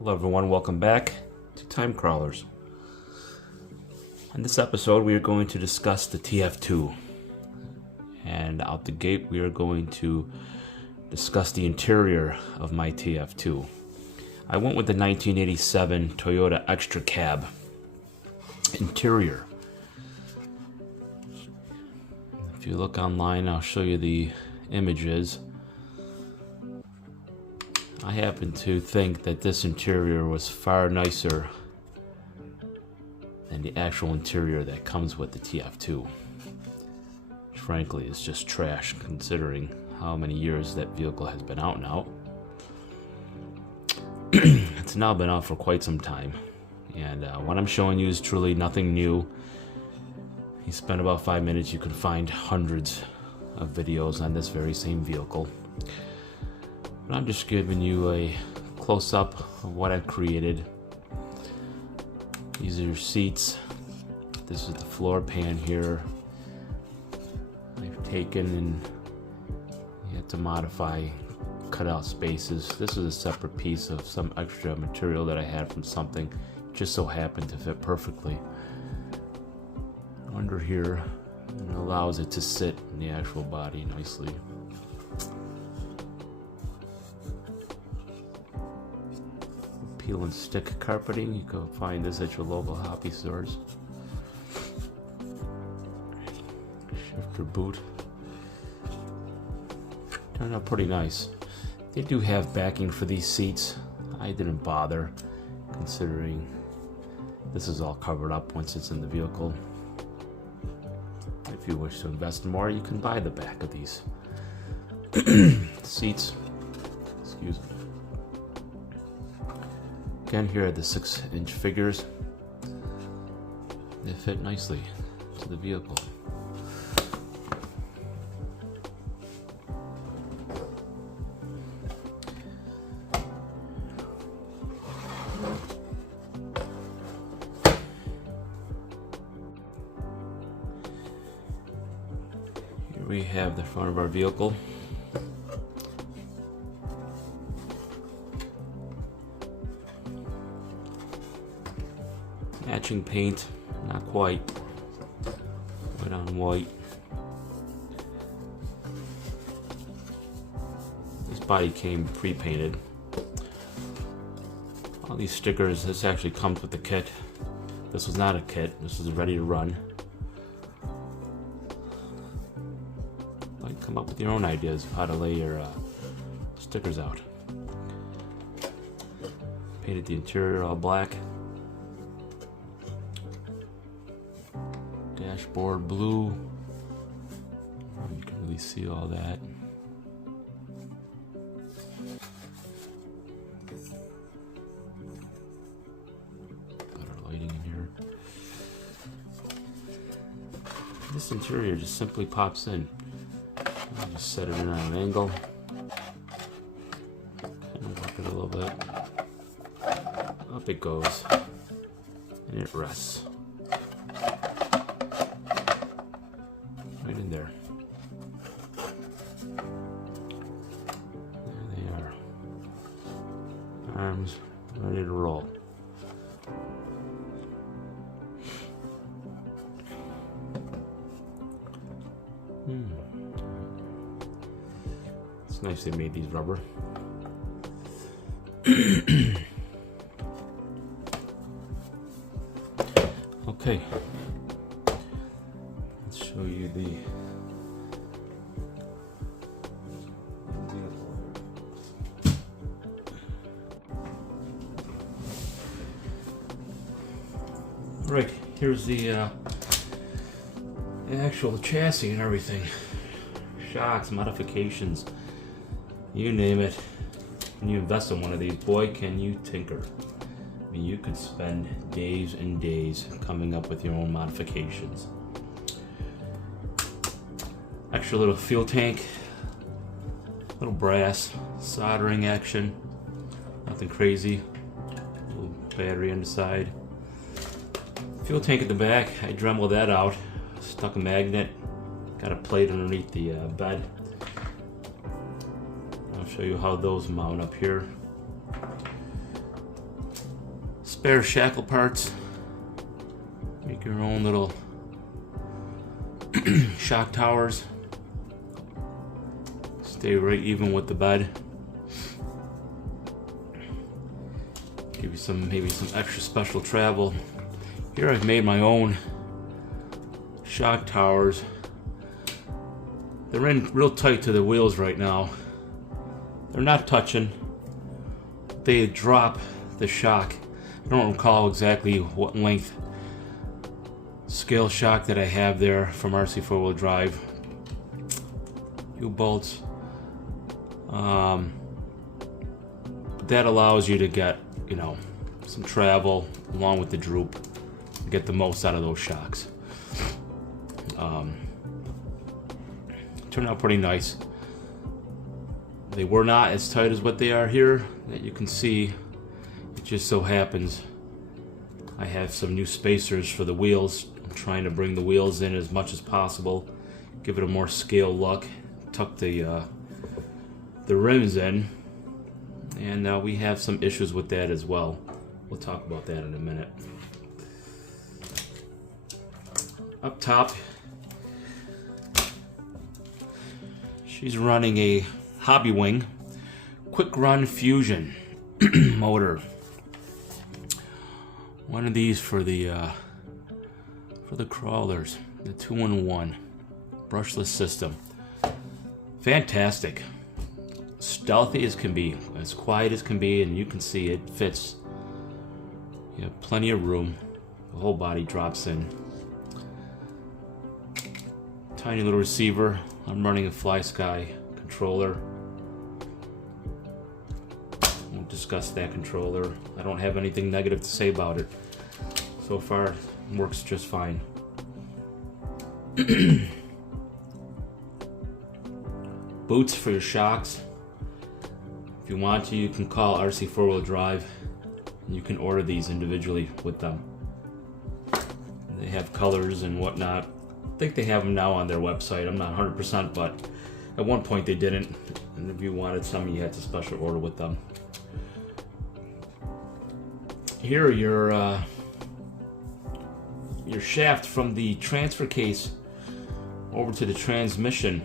Hello everyone, welcome back to Time Crawlers. In this episode we are going to discuss the TF2, and out the gate we are going to discuss the interior of my TF2. I went with the 1987 Toyota Extra Cab interior. If you look online, I'll show you the images. I happen to think that this interior was far nicer than the actual interior that comes with the TF2. Which frankly is just trash considering how many years that vehicle has been out now. It's now been out for quite some time, and what I'm showing you is truly nothing new. You spend about 5 minutes, you can find hundreds of videos on this very same vehicle. But I'm just giving you a close-up of what I've created. These are your seats. This is the floor pan here. I've taken and you have to modify, cut out spaces. This is a separate piece of some extra material that I had from something. It just so happened to fit perfectly under here, and allows it to sit in the actual body nicely. Peel and stick carpeting, you can find this at your local hobby stores. Shifter boot. Turned out pretty nice. They do have backing for these seats. I didn't bother, considering this is all covered up once it's in the vehicle. If you wish to invest more, you can buy the back of these seats. Excuse me. Again, here are the 6-inch figures. They fit nicely to the vehicle. Here we have the front of our vehicle. Matching paint, not quite. White on white. This body came pre-painted. All these stickers, this actually comes with the kit. This was not a kit, this is ready to run. Come up with your own ideas of how to lay your stickers out. Painted the interior all black. Dashboard blue. You can really see all that. Got our lighting in here. This interior just simply pops in. I'll just set it in on an angle. Kind of work it a little bit. Up it goes. And it rests. Right in there. There they are. Arms ready to roll. It's nice they made these rubber. Okay. Let's show you the right, here's the actual chassis and everything. Shocks, modifications, you name it. When you invest in one of these, boy can you tinker. I mean, you could spend days and days coming up with your own modifications. Extra little fuel tank, little brass, soldering action, nothing crazy. Little battery on the side. Fuel tank at the back, I dremeled that out, stuck a magnet, got a plate underneath the bed. I'll show you how those mount up here. spare shackle parts. Make your own little shock towers. Stay right even with the bed. Give you some, maybe some extra special travel. Here I've made my own shock towers. They're in real tight to the wheels right now. They're not touching. They drop the shock. I don't recall exactly what length scale shock that I have there from RC4WD drive. U-bolts. That allows you to get, you know, some travel along with the droop. Get the most out of those shocks. Turned out pretty nice. They were not as tight as what they are here. That you can see. It just so happens I have some new spacers for the wheels. I'm trying to bring the wheels in as much as possible, give it a more scale look, tuck the rims in, and we have some issues with that as well. We'll talk about that in a minute. Up top, she's running a Hobby Wing Quick Run Fusion motor. One of these for the crawlers, the 2-in-1 brushless system. Fantastic, stealthy as can be, as quiet as can be, and you can see it fits. You have plenty of room. The whole body drops in. Tiny little receiver. I'm running a FlySky controller. Won't discuss that controller. I don't have anything negative to say about it. So far, it works just fine. Boots for your shocks. If you want to, you can call RC4WD drive. And you can order these individually with them. They have colors and whatnot. I think they have them now on their website. I'm not 100%, but at one point they didn't. And if you wanted some, you had to special order with them. Here are your shaft from the transfer case over to the transmission.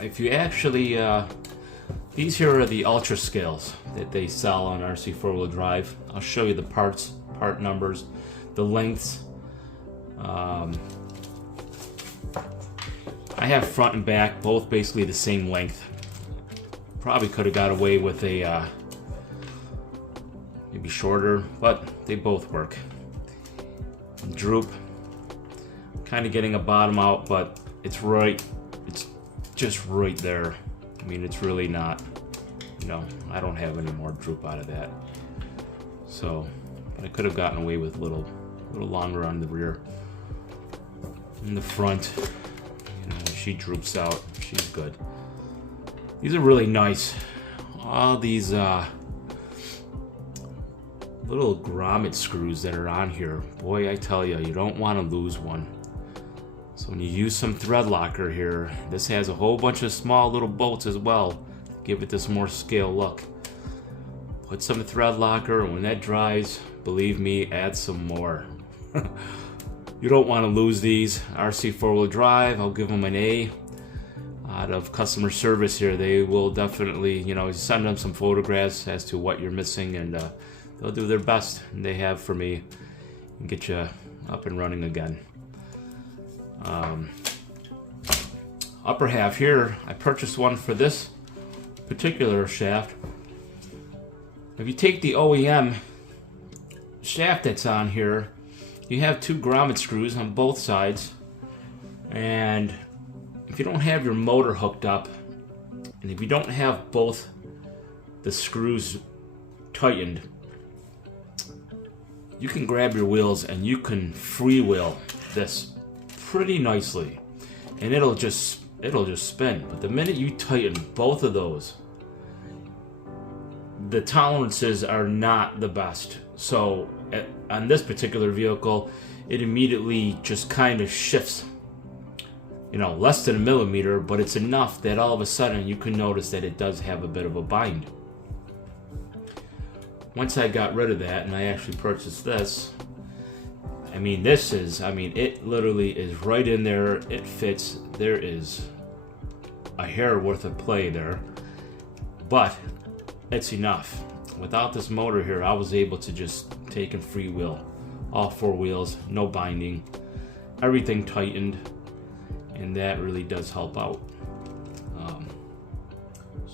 If you actually, these here are the ultra scales that they sell on RC4WD drive. I'll show you the parts, part numbers, the lengths. I have front and back, both basically the same length. Probably could have got away with a maybe shorter, but they both work. Droop, kind of getting a bottom out, but it's just right there. I mean, it's really not, you know, I don't have any more droop out of that. So, but I could have gotten away with a little longer on the rear. In the front, you know, she droops out, she's good. These are really nice. All these little grommet screws that are on here, boy, I tell you, you don't want to lose one. So when you use some thread locker here, this has a whole bunch of small little bolts as well. Give it this more scale look. Put some thread locker, and when that dries, believe me, add some more. You don't want to lose these. RC4WD drive, I'll give them an A out of customer service here. They will definitely, you know, send them some photographs as to what you're missing, and they'll do their best, and they have for me, and get you up and running again. Upper half here, I purchased one for this particular shaft. If you take the OEM shaft that's on here, you have two grommet screws on both sides, and if you don't have your motor hooked up, and if you don't have both the screws tightened, you can grab your wheels and you can freewheel this pretty nicely, and it'll just spin. But the minute you tighten both of those, the tolerances are not the best. So on this particular vehicle, it immediately just kind of shifts, you know, less than a millimeter, but it's enough that all of a sudden you can notice that it does have a bit of a bind. once I got rid of that and I actually purchased this, I mean, it literally is right in there. It fits. There is a hair worth of play there, but it's enough. Without this motor here, I was able to just take and freewheel all 4 wheels, no binding, everything tightened, and that really does help out.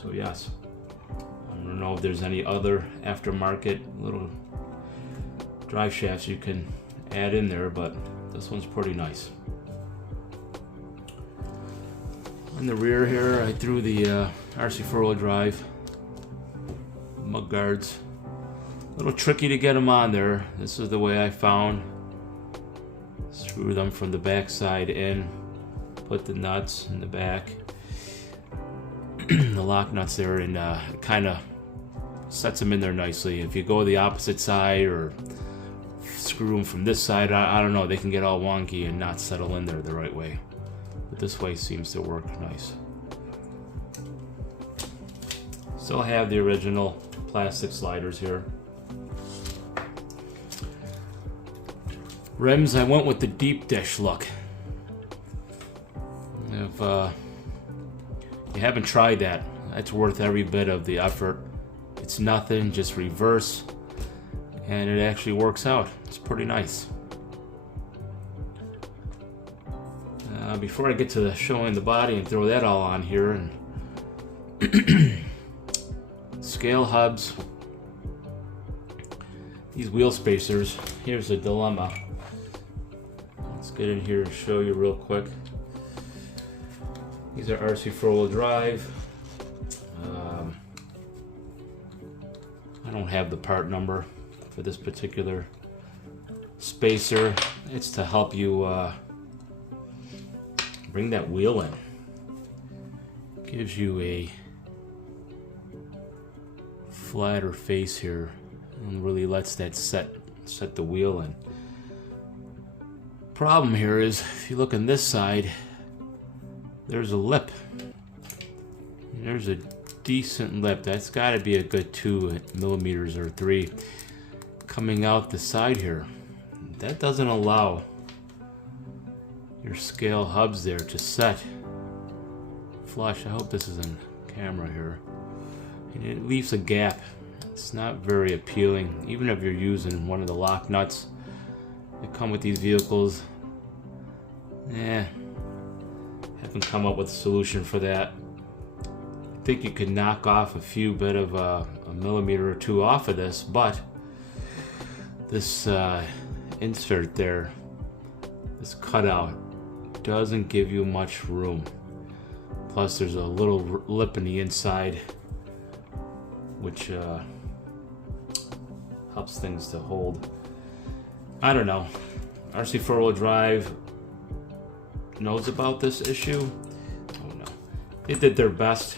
So yes, I don't know if there's any other aftermarket little drive shafts you can add in there, but this one's pretty nice. On the rear here, I threw the RC4WD drive mud guards. A little tricky to get them on there. This is the way I found. Screw them from the back side in, put the nuts in the back, the lock nuts there, and it kind of sets them in there nicely. If you go the opposite side or screw them from this side, I don't know, they can get all wonky and not settle in there the right way. But this way seems to work nice. Still have the original plastic sliders here. Rims, I went with the deep dish look. If you haven't tried that, that's worth every bit of the effort. It's nothing, just reverse, and it actually works out. It's pretty nice. Before I get to showing the body and throw that all on here, and scale hubs, these wheel spacers, here's a dilemma. Let's get in here and show you real quick. These are RC4WD drive. I don't have the part number for this particular spacer. It's to help you bring that wheel in. Gives you a flatter face here and really lets that set the wheel in. Problem here is, if you look on this side, there's a lip. There's a decent lip. That's got to be a good 2 millimeters or 3 coming out the side here. That doesn't allow your scale hubs there to set flush. I hope this is in camera here. And it leaves a gap. It's not very appealing, even if you're using one of the lock nuts that come with these vehicles. Haven't come up with a solution for that. I think you could knock off a few bit of a millimeter or 2 off of this, but this insert there, this cutout, doesn't give you much room. Plus there's a little lip in the inside which helps things to hold. I don't know. RC4WD drive knows about this issue. Oh no. They did their best.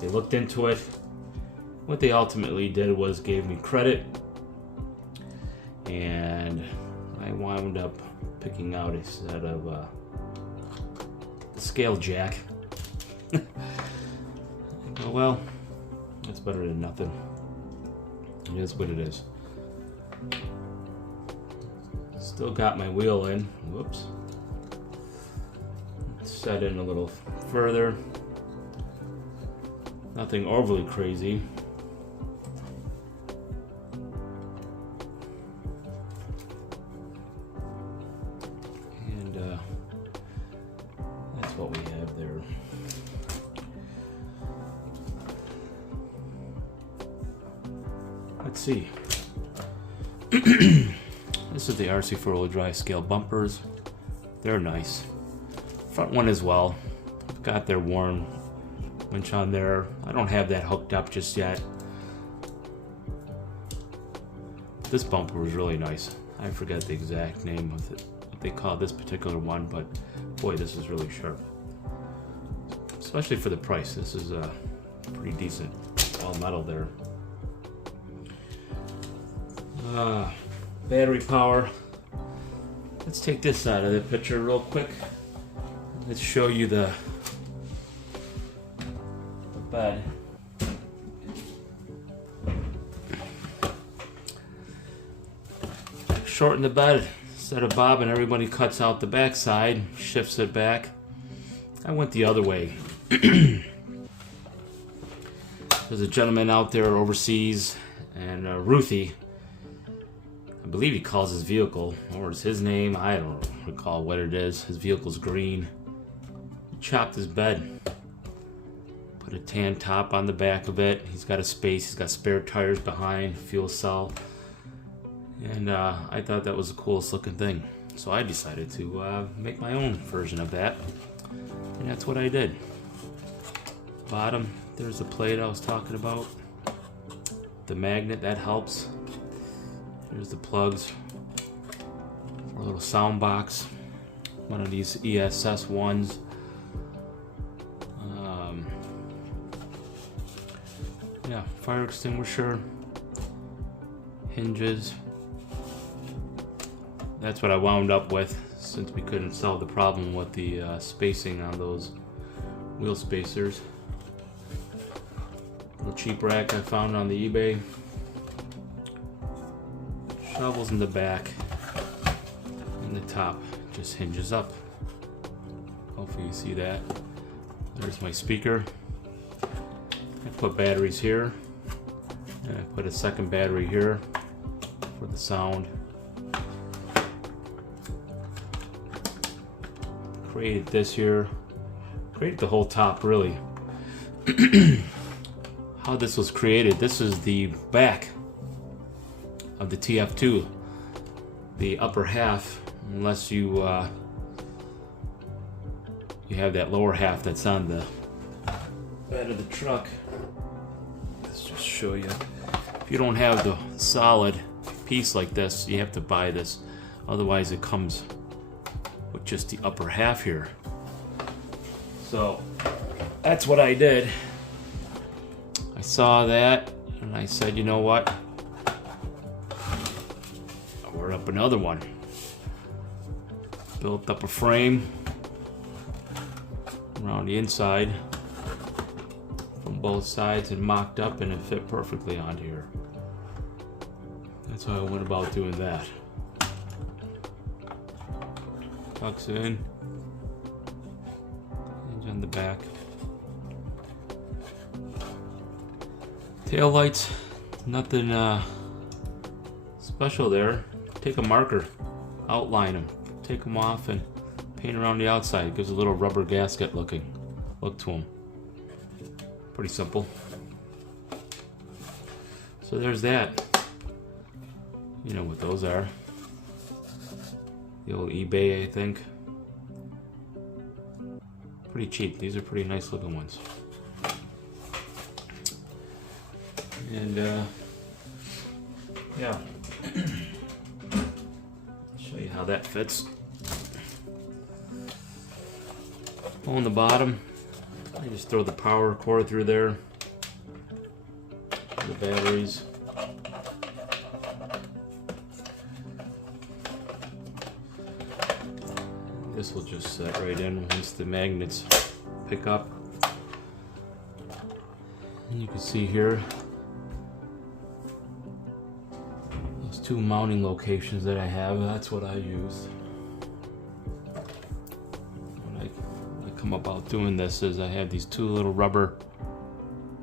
They looked into it. What they ultimately did was gave me credit, and I wound up picking out a set of scale jack. Oh, well, that's better than nothing. It is what it is. Still got my wheel in. Whoops. Set in a little further. Nothing overly crazy. And that's what we have there. Let's see. This is the RC4WD drive scale bumpers. They're nice. Front one as well. I've got their worn winch on there. I don't have that hooked up just yet. This bumper was really nice. I forget the exact name of it, what they call this particular one, but boy, this is really sharp. Especially for the price. This is pretty decent. All metal there. Battery power. Let's take this out of the picture real quick. Let's show you the bed. shorten the bed. Instead of bobbing, everybody cuts out the back side, shifts it back. I went the other way. There's a gentleman out there overseas, and Ruthie, I believe he calls his vehicle, or is his name, I don't recall what it is. His vehicle's green. He chopped his bed. Put a tan top on the back of it. He's got a space, he's got spare tires behind, fuel cell. And I thought that was the coolest looking thing. So I decided to make my own version of that. And that's what I did. Bottom, there's the plate I was talking about. The magnet, that helps. Here's the plugs for a little sound box. One of these ESS ones. Yeah, fire extinguisher. Hinges. That's what I wound up with, since we couldn't solve the problem with the spacing on those wheel spacers. Little cheap rack I found on the eBay. Shovels in the back, and the top just hinges up. Hopefully you see that. There's my speaker. I put batteries here, and I put a second battery here for the sound. Created this here. Created the whole top, really. How this was created, this is the back of the TF2. The upper half, unless you you have that lower half that's on the bed of the truck. Let's just show you. If you don't have the solid piece like this, you have to buy this. Otherwise it comes with just the upper half here. So that's what I did. I saw that and I said, you know what? I'll order up another one. Built up a frame around the inside from both sides and mocked up, and it fit perfectly on here. That's how I went about doing that. Tucks in, hinge on the back. Tail lights, nothing special there. Take a marker, outline them, take them off, and paint around the outside. It gives a little rubber gasket look to them. Pretty simple. So there's that. You know what those are. The old eBay, I think. Pretty cheap. These are pretty nice looking ones. And yeah. Show you how that fits. On the bottom, I just throw the power cord through there. The batteries. This will just set right in once the magnets pick up. And you can see here those two mounting locations that I have. That's what I used. When I come about doing this is I have these two little rubber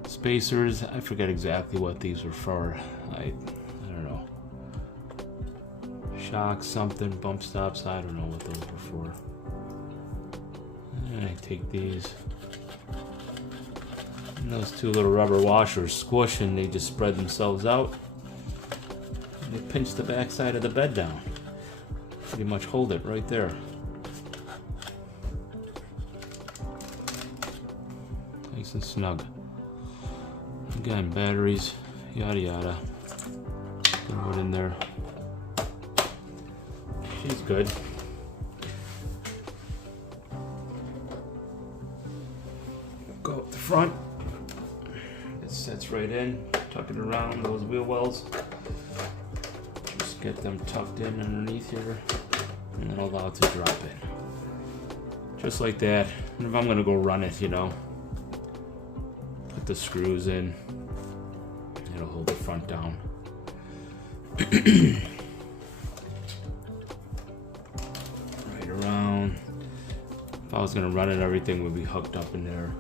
spacers. I forget exactly what these were for. I don't know. Shocks, something, bump stops, I don't know what those were for. And I take these, and those two little rubber washers squish and they just spread themselves out. And they pinch the back side of the bed down. Pretty much hold it right there. Nice and snug. Again, batteries, yada yada. Throw it in there. She's good. Go up the front. It sets right in. Tuck it around those wheel wells. Just get them tucked in underneath here, and then allow it to drop in. Just like that. And if I'm gonna go run it, you know, put the screws in. It'll hold the front down. was gonna run it, everything would be hooked up in there.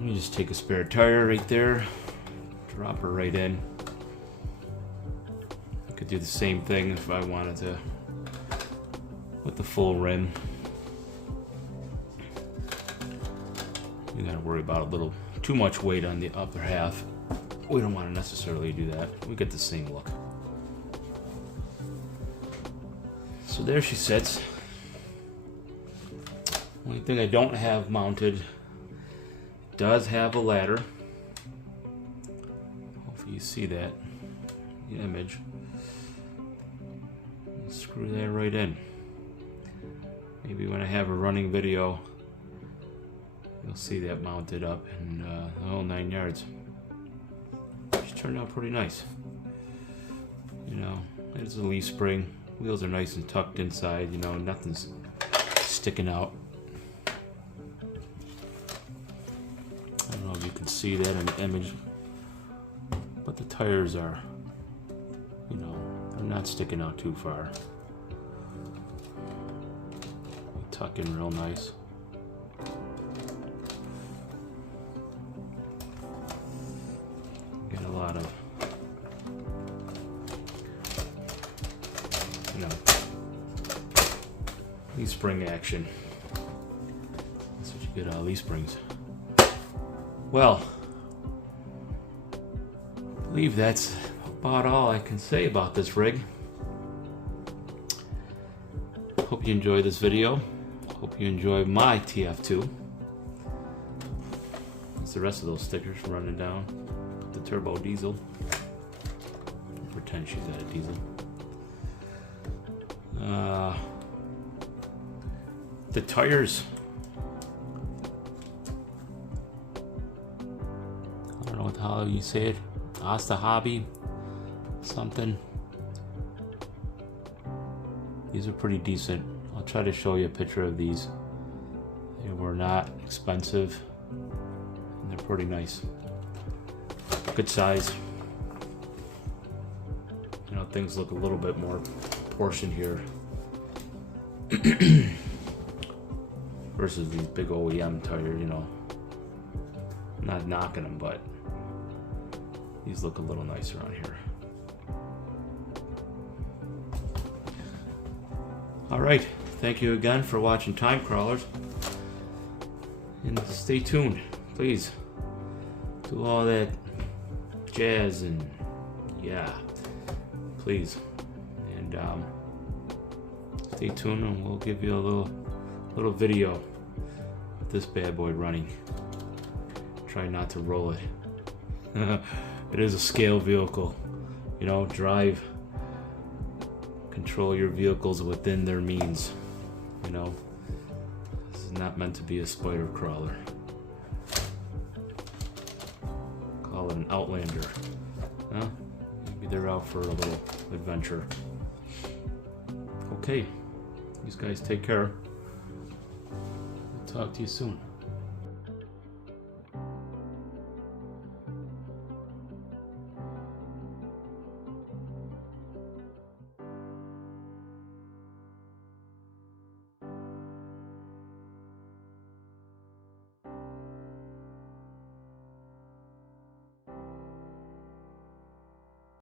You just take a spare tire right there, drop her right in. I could do the same thing if I wanted to with the full rim. You gotta worry about a little too much weight on the upper half. We don't want to necessarily do that. We get the same look. So there she sits. Only thing I don't have mounted does have a ladder. Hopefully you see that, the image. Screw that right in. Maybe when I have a running video, you'll see that mounted up in the whole 9 yards. Which turned out pretty nice. You know, there's a leaf spring. Wheels are nice and tucked inside, you know, nothing's sticking out. I don't know if you can see that in the image, but the tires are, you know, they're not sticking out too far. They tuck in real nice. Get a lot of, you know, leaf spring action. That's what you get out of leaf springs. Well, I believe that's about all I can say about this rig. Hope you enjoyed this video. Hope you enjoyed my TF2. That's the rest of those stickers running down the turbo diesel. I'll pretend she's got a diesel. The tires. I don't know what the hell you say it. Mojave, something. These are pretty decent. I'll try to show you a picture of these. They were not expensive, and they're pretty nice. Good size. You know, things look a little bit more portioned here versus these big OEM tires, you know. I'm not knocking them, but these look a little nicer on here. Alright, thank you again for watching Time Crawlers. And stay tuned, please. Do all that jazz and yeah, please. And stay tuned and we'll give you a little video of this bad boy running. Try not to roll it. It is a scale vehicle. You know, control your vehicles within their means. You know, this is not meant to be a spider crawler. Call it an Outlander. Huh? Maybe they're out for a little adventure. Okay, you guys take care. We'll talk to you soon.